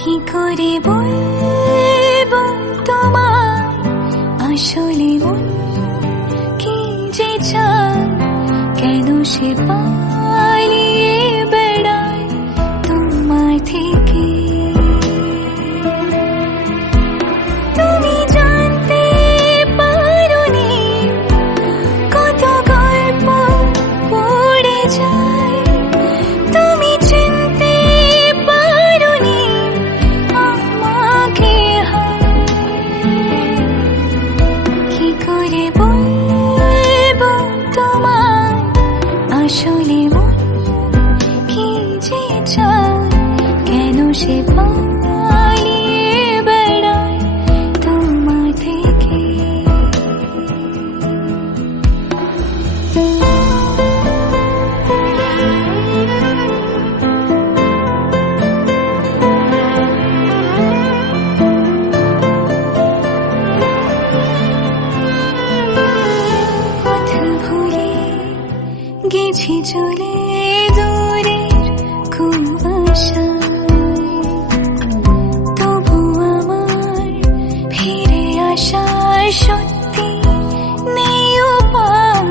কি করে বলবো তোমায় আসলে মন কি যে চায়, কেন সে পালিয়ে বেড়ায় তোমায় থেকে। তুমি জানতে পারোনি কত গল্প পড়ে যায়, তুমি চিনতে পারোনি আমাকে। কি করে বলবো তোমায় আসলে মন কি যে চায়, কেন সে পালিয়ে বেড়ায় তোমার থেকে। পথ ভুলে গেছি চলে দূরের কুয়াশায়, তবু আমার ফিরে আসার সত্যি নেই উপায়।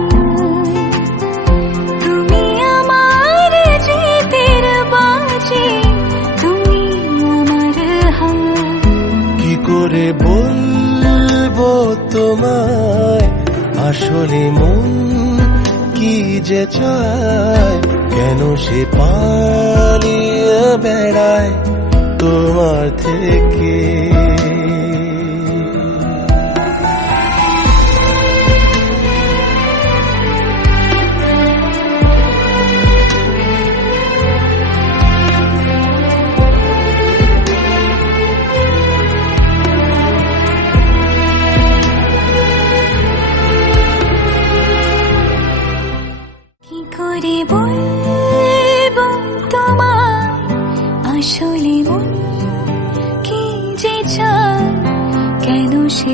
তুমি আমার জিতের বাজি, তুমি আমার হার। কি করে বলবো তোমায় আসলে মন কি যে চায়, কেন সে পালিয়ে বেড়ায় তোমার থেকে। কি করে বলবো তোমায় আসলে মন কি যে চায়, কেন সে